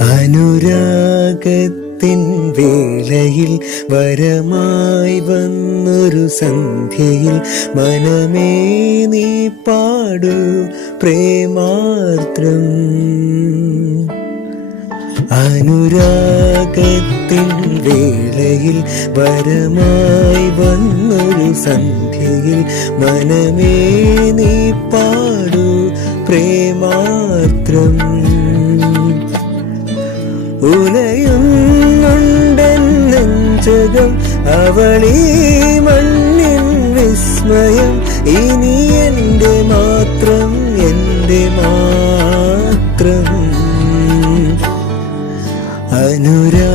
അനുരാഗത്തിൻ വേളയിൽ വരമായി വന്നൊരു സന്ധ്യയിൽ മനമേ നീ പാടൂ പ്രേമാർദ്രം. അനുരാഗത്തിൻ വേളയിൽ വരമായി വന്നൊരു സന്ധ്യയിൽ മനമേ നീ പാടൂ പ്രേമാർദ്രം. ഉലയുന്നുണ്ടെൻ നെഞ്ചകം അവളീ മണ്ണിൻ വിസ്മയം. ഇനി എൻ്റെ മാത്രം, എൻ്റെ മാത്രം. അനുരാഗത്തിൻ